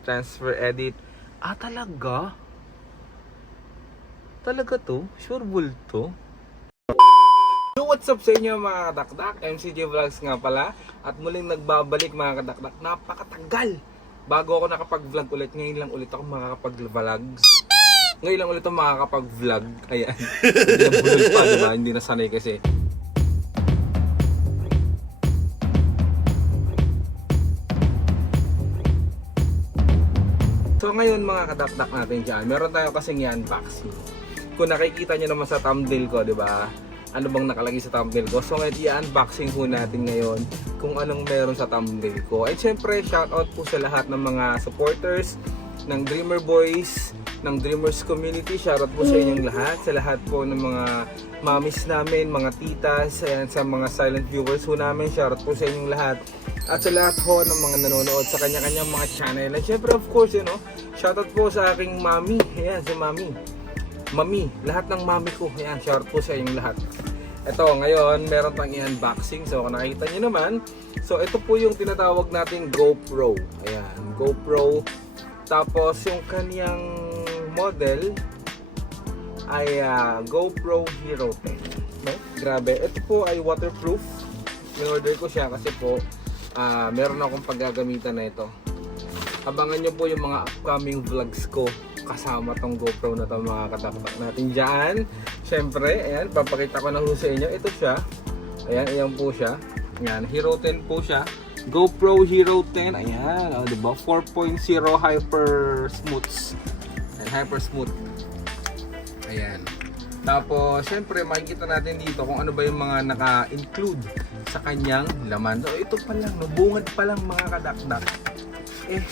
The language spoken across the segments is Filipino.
transfer edit. Ah, talaga? Talaga to? Sure bull to? Yo, what's up sa inyo mga kadakdak? MCJ Vlogs nga pala. At muling nagbabalik mga kadakdak. Napakatagal! Bago ako nakapag-vlog ulit, ngayon lang ulit ako makakapag-vlogs. Ngayon lang ulit ako makakapag-vlog. Ayan. Hindi na pa, diba? Hindi na sanay kasi. Ngayon mga kadakdak natin dyan, meron tayo kasing i-unboxing. Kung nakikita nyo naman sa thumbnail ko, di ba? Ano bang nakalagay sa thumbnail ko? So ngayon i-unboxing po natin ngayon kung anong meron sa thumbnail ko. At syempre, shoutout po sa lahat ng mga supporters ng Dreamer Boys, ng Dreamers Community. Shoutout po sa inyong lahat, sa lahat po ng mga mamis namin, mga titas, ayan, sa mga silent viewers po namin. Shoutout po sa inyong lahat. At sa lahat ho ng mga nanonood sa kanya-kanyang mga channel. And syempre of course, you know, shoutout po sa aking mami. Ayan, si mami. Mami, lahat ng mami ko. Ayan, shoutout po sa inyong lahat. Ito, ngayon, meron tayong i-unboxing. So, kung nakikita nyo naman, so ito po yung tinatawag nating GoPro. Ayan, GoPro. Tapos, yung kanyang model ay ah, GoPro Hero 10. No? Grabe. Ito po ay waterproof. In-order ko siya kasi po, ah, meron akong paggagamitan na ito. Abangan nyo po yung mga upcoming vlogs ko kasama tong GoPro na to mga kataktak natin dyan. Siyempre, ayan, papakita ko na ho sa inyo. Ito siya. Ayan, ayan po siya. Ayan, Hero 10 po siya. GoPro Hero 10. Ayan, oh, diba? 4.0 Hyper Smooths. Ayan, Hyper Smooth. Ayan. Tapos, syempre, makikita natin dito kung ano ba yung mga naka-include sa kanyang laman. So, ito pa lang, no? bungad pa lang mga kadakdak. Eh,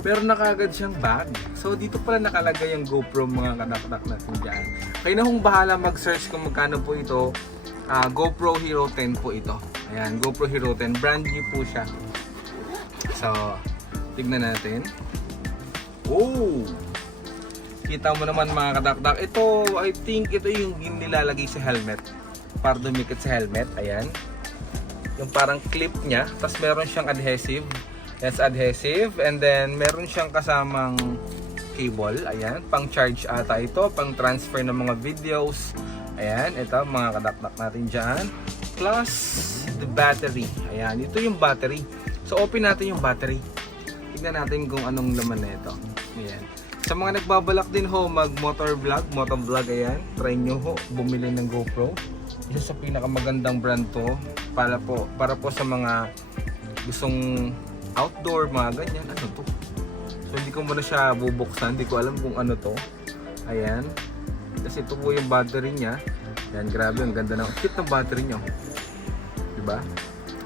meron na kagad siyang bag. So, dito pala nakalagay yung GoPro mga kadakdak natin dyan. Kayo na hong bahala mag-search kung magkano po ito. Ah, GoPro Hero 10 po ito. Ayan, GoPro Hero 10. Brand new po siya. So, tignan natin. Oh! Kita mo naman mga kadakdak. Ito, I think ito yung nilalagay sa helmet. Para dumikit sa helmet. Ayan. Yung parang clip niya. Tapos meron siyang adhesive. Yes, adhesive. And then, meron siyang kasamang cable. Ayan. Pang charge ata ito. Pang transfer ng mga videos. Ayan. Ito, mga kadakdak natin dyan. Plus, the battery. Ayan. Ito yung battery. So, open natin yung battery. Tignan natin kung anong laman na ito. Ayan. Sa mga nagbabalak din ho mag motor vlog, motor vlog ayan, try nyo ho bumili ng GoPro. Isa sa pinakamagandang brand to para po para po sa mga gustong outdoor mga ganyan. Ano to? So hindi ko muna siya bubuksan, hindi ko alam kung ano to. Ayan. Kasi ito po yung battery niya. Ayan, grabe, ang ganda ng cute ng battery niya. 'Di ba?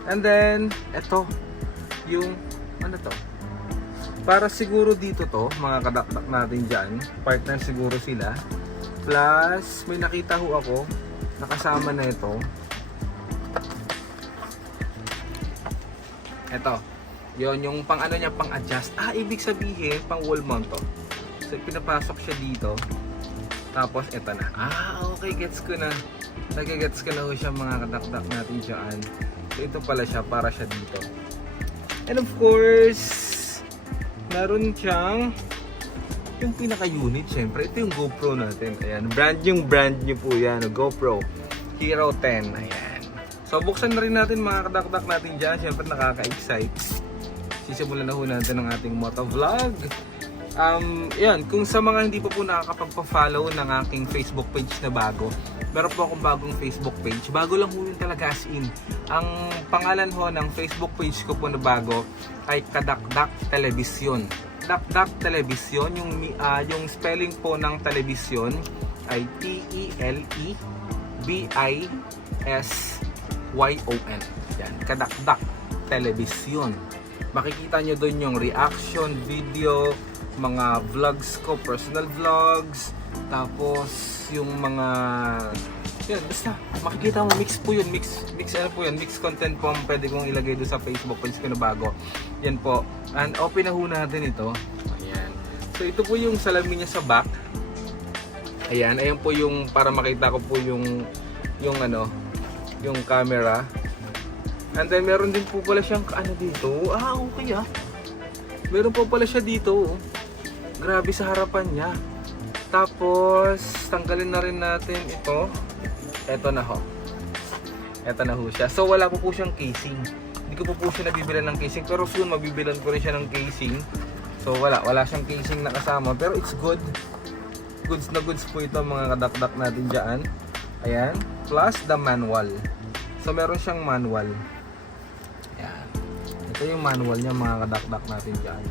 And then, ito yung ano to? Para siguro dito to, mga kadakdak natin dyan, partner siguro sila. Plus, may nakita ho ako, nakasama na ito. Ito, yon yung pang ano niya, pang adjust. Ah, ibig sabihin, pang wall mount to. So, pinapasok siya dito. Tapos, ito na. Ah, okay, gets ko na. Nagigets ko na ho siya mga kadakdak natin dyan. So, ito pala siya, para siya dito. And of course, meron siyang yung pinaka-unit, syempre, ito yung GoPro natin. Ayan, brand yung brand nyo po yan, GoPro Hero 10. Ayan. So, buksan na rin natin mga kadakdak natin dyan. Syempre, nakaka-excite. Sisimulan na ho natin ang ating motovlog. Um, yan, kung sa mga hindi pa po nakakapagpa-follow ng aking Facebook page na bago, meron po akong bagong Facebook page. Bago lang po yun talaga as in. Ang pangalan ho ng Facebook page ko po na bago ay Kadakdak Telebisyon. Dakdak Telebisyon, yung, ah, yung spelling po ng telebisyon ay T-E-L-E-B-I-S-Y-O-N. Yan, Kadakdak Telebisyon. Makikita nyo doon yung reaction, video, mga vlogs ko, personal vlogs, tapos yung mga yun, basta makikita mo mix po yun, mix mix ano po yun, mix content po ang pwede kong ilagay doon sa Facebook page ko na bago. Yan po. And open na ho natin ito. Ayan. So ito po yung salamin niya sa back. Ayan, ayan po yung para makita ko po yung yung ano, yung camera. And then meron din po pala siyang ano dito. Ah, okay ah. Meron po pala siya dito. oh. Grabe sa harapan niya. Tapos, tanggalin na rin natin ito. Ito na ho. Ito na ho siya. So, wala po po siyang casing. Hindi ko po po siya nabibilan ng casing. Pero soon, mabibilan ko rin siya ng casing. So, wala. Wala siyang casing na kasama. Pero it's good. Goods na goods po ito mga kadakdak natin dyan. Ayan. Plus the manual. So, meron siyang manual. Ayan. Ito yung manual niya mga kadakdak natin dyan.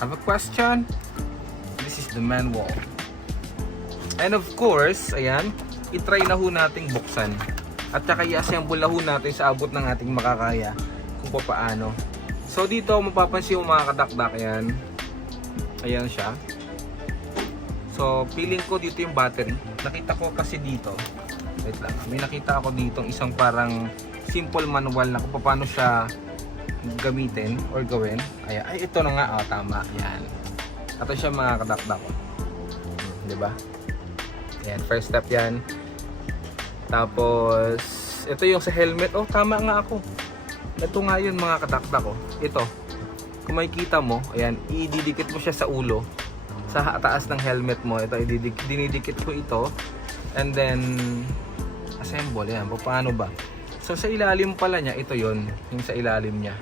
Have a question? This is the manual. And of course, ayan, itry na ho nating buksan. At saka i-assemble na ho natin sa abot ng ating makakaya kung paano. So dito, mapapansin mo mga kadakdak yan. Ayan siya. So, feeling ko dito yung battery. Nakita ko kasi dito. Wait lang. May nakita ako dito isang parang simple manual na kung paano siya gamitin or gawin. Ayan. Ay, ito na nga. Oh, tama. Yan. Ito siya mga kadakdak. Di ba? Ayan, first step yan. Tapos, ito yung sa helmet. Oh, tama nga ako. Ito nga yun mga kadakdak ko. Ito. Kung makikita mo, ayan, ididikit mo siya sa ulo. Sa taas ng helmet mo. Ito, ididik, dinidikit ko ito. And then, assemble. Ayan, paano ba? So, sa ilalim pala niya, ito yon Yung sa ilalim niya.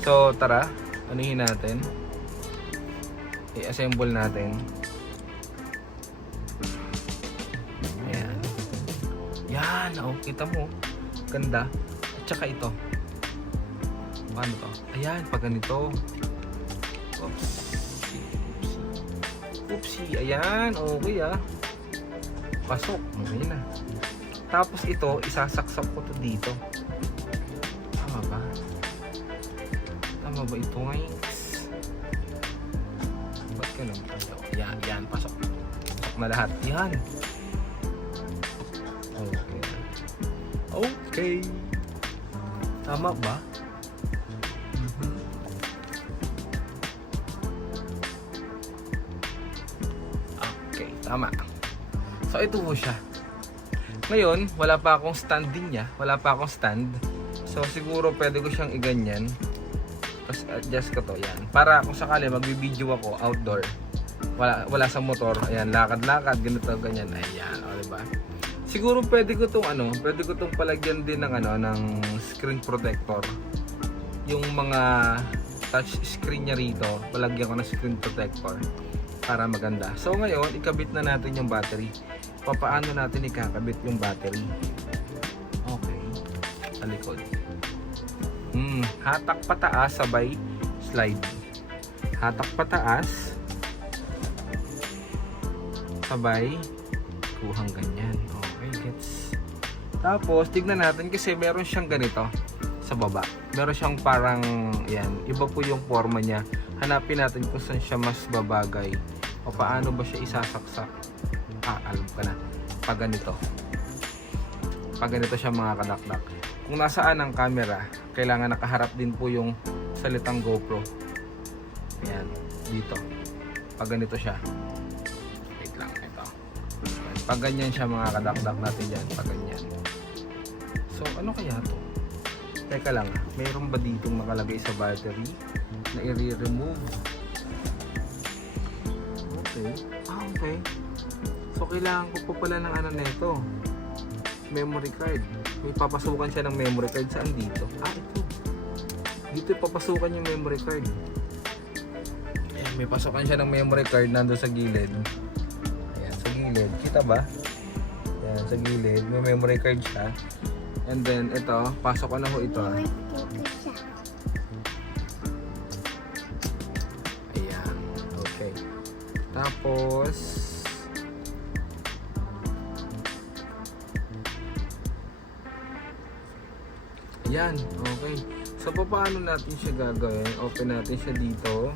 So, tara. Anuhin natin. I-assemble natin. Ayan. Yan, oh, kita mo. Ganda. At saka ito. Paano to? Ayan, pag ganito. Oops. Oopsie. Ayan, okay ah. Pasok. Okay na. Tapos ito, isasaksak ko to dito. Tama ba? Tama ba ito ngayon? Ba't ganun? Yan, yan, pasok. Pasok na lahat. Yan. Okay. Okay. Tama ba? Mhm. Okay, tama. So ito po siya. Ngayon, wala pa akong standing niya. Wala pa akong stand. So siguro pwede ko siyang iganyan. Tapos adjust ko to, yan. Para kung sakali magbibideo ako outdoor. Wala, wala sa motor. Ayan, lakad-lakad, ganito, ganyan. Ayan, o diba? Siguro pwede ko tong ano, pwede ko tong palagyan din ng ano, ng screen protector. Yung mga touch screen niya rito, palagyan ko ng screen protector para maganda. So ngayon, ikabit na natin yung battery. Papaano natin ikakabit yung battery? Okay. Sa likod. Hmm, hatak pataas sabay slide. Hatak pataas sabay kuhang ganyan. Okay, gets. Tapos, tignan natin kasi meron siyang ganito sa baba. Meron siyang parang, yan, iba po yung forma niya. Hanapin natin kung saan siya mas babagay. O paano ba siya isasaksak. Ah, alam ka na. Pag ganito. Pag ganito siya mga kadakdak. Kung nasaan ang camera, kailangan nakaharap din po yung salitang GoPro. Ayan, dito. Pag ganito siya. Wait lang, ito. Pag ganyan siya mga kadakdak natin dyan. Pag ganyan. So, ano kaya to? Teka lang, mayroon ba ditong nakalagay sa battery na i-remove? Okay. Ah, okay. So, kailangan ko pa pala ng ano nito. Memory card. May papasukan siya ng memory card. Saan dito? Ah, ito. Dito papasukan yung memory card. Ayan, may pasukan siya ng memory card nando sa gilid. Ayan, sa gilid. Kita ba? Ayan, sa gilid. May memory card siya. And then, ito, pasok ko na ho ito. Ayan, okay. Tapos, Ayan, okay. So, paano natin siya gagawin? Open natin siya dito.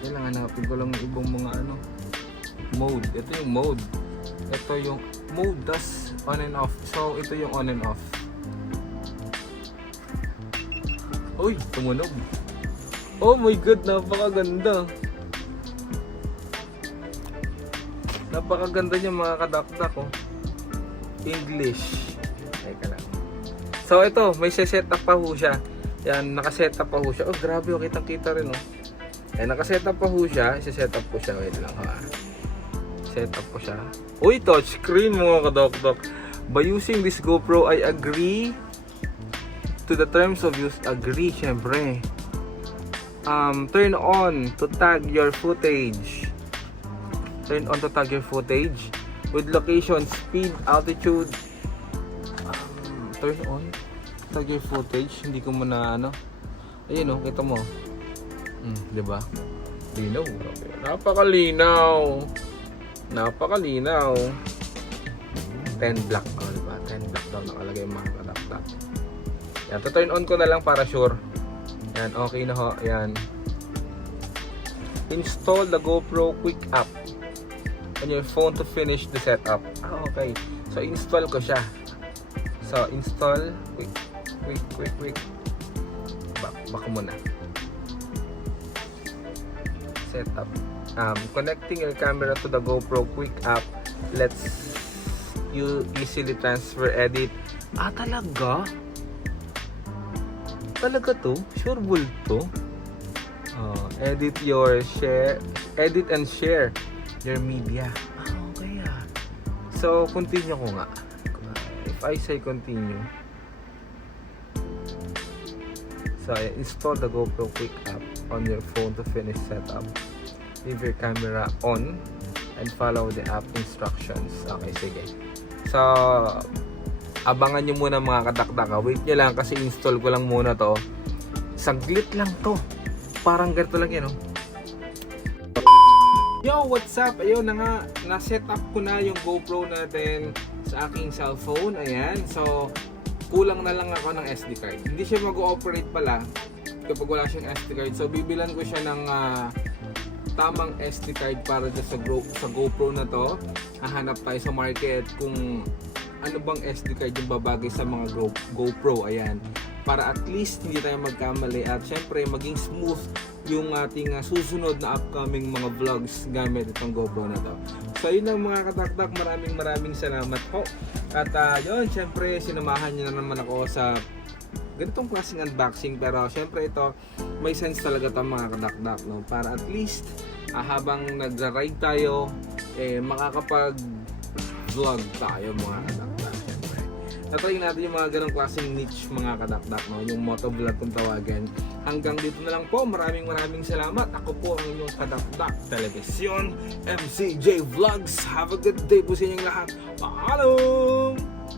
Kailangan hanapin ko lang yung ibang mga ano, mode. Ito yung mode. Ito yung mode, das on and off. So, ito yung on and off. Uy, tumunog. Oh my god, napakaganda. Napakaganda niya mga kadakdak oh. English. Teka lang. So ito, may set up pa ho siya. Yan, nakaset up pa ho siya. Oh, grabe, oh, kitang-kita rin, oh. Yan, nakaset up pa ho siya. Isa-set up ko siya. Wait lang, ha. Set up ko siya. Uy, touchscreen mga kadok-dok. By using this GoPro, I agree to the terms of use. Agree, syempre. Um, turn on to tag your footage. Turn on to tag your footage with location, speed, altitude. Turn on tag your footage. Hindi ko muna ano. Ayun oh, kita mo. Hmm, 'di ba? Linaw. Napakalinaw. Napakalinaw. 10 black. Oh, diba? 10 black daw nakalagay mga kadakdak. Yan, to turn on ko na lang para sure. Yan, okay na ho. Yan. Install the GoPro Quick app on your phone to finish the setup. Ah, okay. So, install ko siya. So, install. Quick, quick, quick, quick. Back, back muna. Setup. Um, connecting your camera to the GoPro Quick app lets you easily transfer, edit. Ah, talaga? Talaga to? Sure bull to? Oh, edit your share, edit and share your media. Ah, okay ah. So, continue ko nga. I say continue. So, install the GoPro Quick app on your phone to finish setup. Leave your camera on and follow the app instructions. Okay, sige. So, abangan nyo muna mga kadakdaka. Wait nyo lang kasi install ko lang muna to. Saglit lang to. Parang ganito lang yan, oh. Yo, what's up? Ayun na nga, na-set up ko na yung GoPro natin sa aking cellphone. Ayan, so kulang na lang ako ng SD card. Hindi siya mag-ooperate pala kapag wala siyang SD card. So bibilan ko siya ng ah, tamang SD card para sa, Go, sa GoPro na to. Hahanap tayo sa market kung ano bang SD card yung babagay sa mga Go, GoPro. Ayan. Para at least hindi tayo magkamali at syempre maging smooth yung ating ah, susunod na upcoming mga vlogs gamit itong GoPro na to. So yun lang mga kataktak, maraming maraming salamat po. At uh, yun, syempre sinamahan niyo na naman ako sa ganitong klaseng unboxing. Pero syempre ito may sense talaga ito mga kadakdak no? Para at least ah, habang nagra-ride tayo eh makakapag vlog tayo mga kadakdak syempre. Natry natin yung mga ganong klaseng niche mga kadakdak no? Yung motovlog kung tawagan hanggang dito na lang po. Maraming maraming salamat. Ako po ang inyong kadakdak telebisyon MCJ Vlogs. Have a good day po sa inyong lahat. Paalam